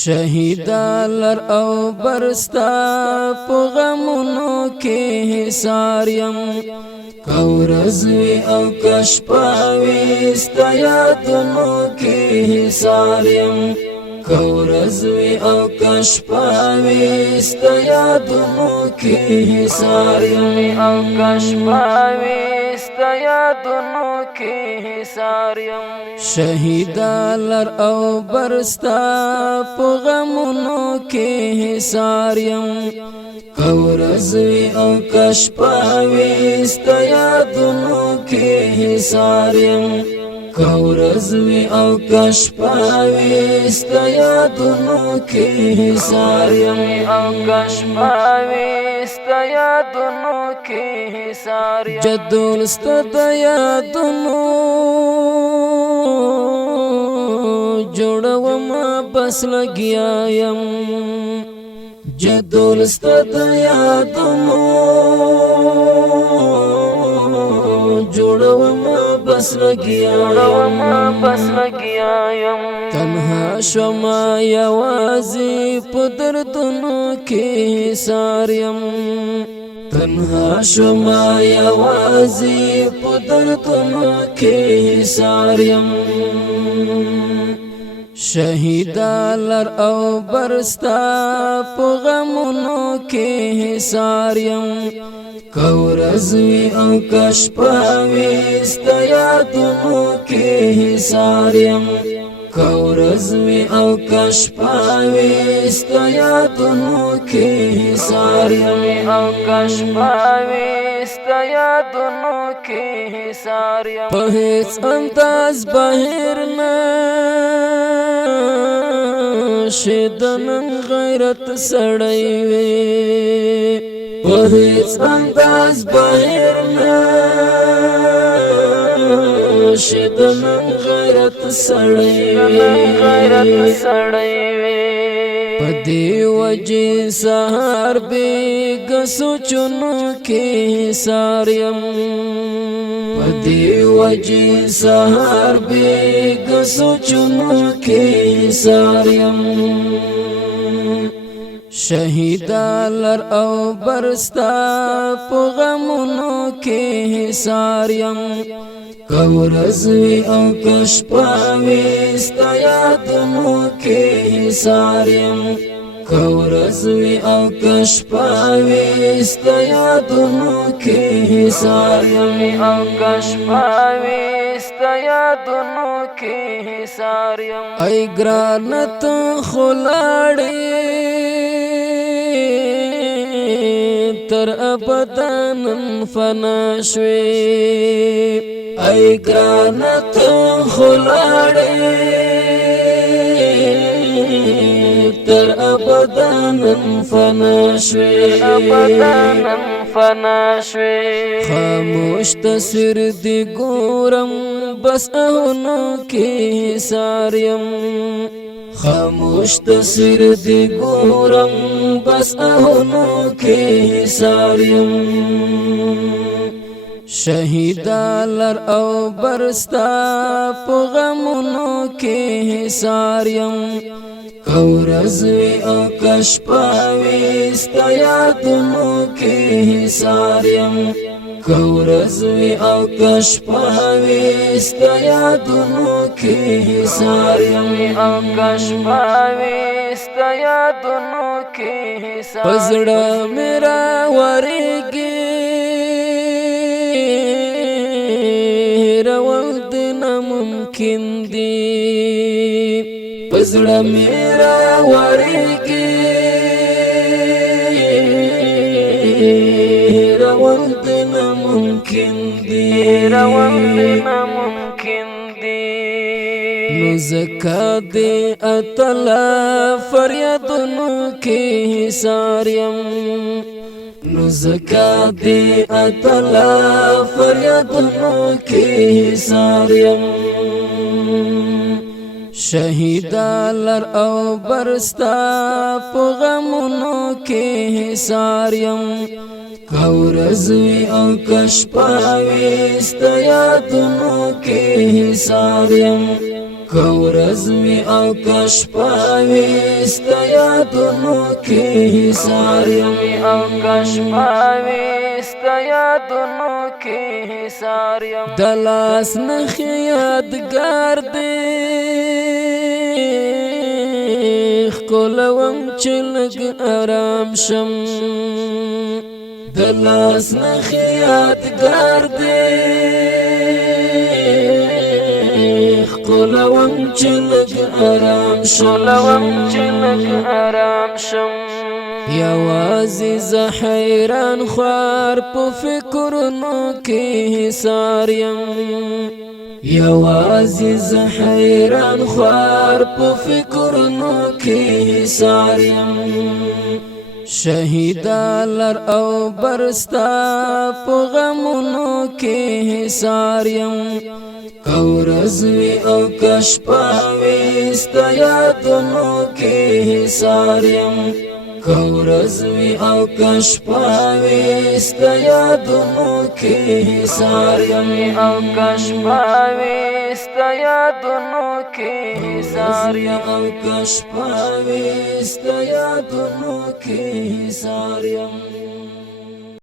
شهیدا لر او برستا په غمونو کې حصار یم کورزوی او کشپاوی ستا یادونو کې حصار یم کورزوی او کشپاوی ستا یادونو کې حصار یم او کشپاوی ستا یادونو کې حصار یم شهیدا لر او برستا په غمونو کې حصار یم کورزوی او کشپاوی ستا یادونو کې حصار یم کورزوی او کشپاوی ستا یادونو کې حصار یم او کشپاوی ستا یادونو کې حصار یم جدول ستا د یادونو جوړوما بس لګیا یم جدول ستا د یادونو جوړوما بس لګیا یم تنها شوما یوازې په دردونو کې حصار یم تنها شوما یوازې په دردونو کې حصار یم شهیدا لر او برستا په غمونو کې حصار یم کورزوی او کشپاوی ستا یادونو کې حصار یم کورزوی او کشپاوی ستا یادونو کې حصار یم او کشپاوی ستا یادونو کې حصار یم په هیڅ انداز بهر نه شدنن غیرت سړی وي په هیڅ انداز بهر نه شدنن غیرت سړی وي په دې وجې سهار بېګ سوچونو کې حصار یم په دې وجې سهار بېګ سوچونو کې حصار یم شهیدا لر او برستا په غمونو کې حصار یم کورزوی او کشپاوی ستا یادونو کې حصار یم کورزوی او کشپاوی ستا یادونو کې حصار یم او کشپاوی ستا یادونو کې حصار یم ای ګرانت خلاړې تر ابدان فنا شوي ای ګرانت خلاړې تر ابدان فنا شوي خاموش تصویر دی ګورم بس اهونو کې حصار یم خاموش تصویر دی ګورم بس اهونو کې حصار یم شهیدا لر او برستا په غمونو کې حصار یم کورزوی او کشپاوی ستا یادونو کې حصار یم کورزوی او کشپاوی ستا یادونو کې حصار یم او کشپاوی ستا یادونو کې حصار یم پزړه میرا ورېږي ممکن دی پزړه میرا ورېږي روان دی ناممکن دی نو زکا دی اتلا فریادونو کې حصار یم نو زکا دی اتلا فریادونو کې حصار یم شهیدا لر او برستا په غمونو کې حصار یم کورزوی او کشپاوی ستا یادونو کې حصار یم کورزمی او کشپاوی ستا یادونو کی حسار یم او کشپاوی ستا یادونو کی حسار یم دلاس نخ یادگار دی خکولوم چې لږ آرام شم دلاس نخ یادگار دی خکولوم چې لږ آرام شم یوازې زه حیران خوار په فکرونو کې حصار یم یوازې زه حیران خوار په فکرونو کې حصار یم شهیدا لر او برستا په غمونو کې حصار یم کورزوی او کشپاوی ستا یادونو کې حصار یم کورزوی او کشپاوی ستا یادونو کې حصار یم او کشپاوی ستا یادونو کې حصار یم او کشپاوی ستا یادونو کې حصار یم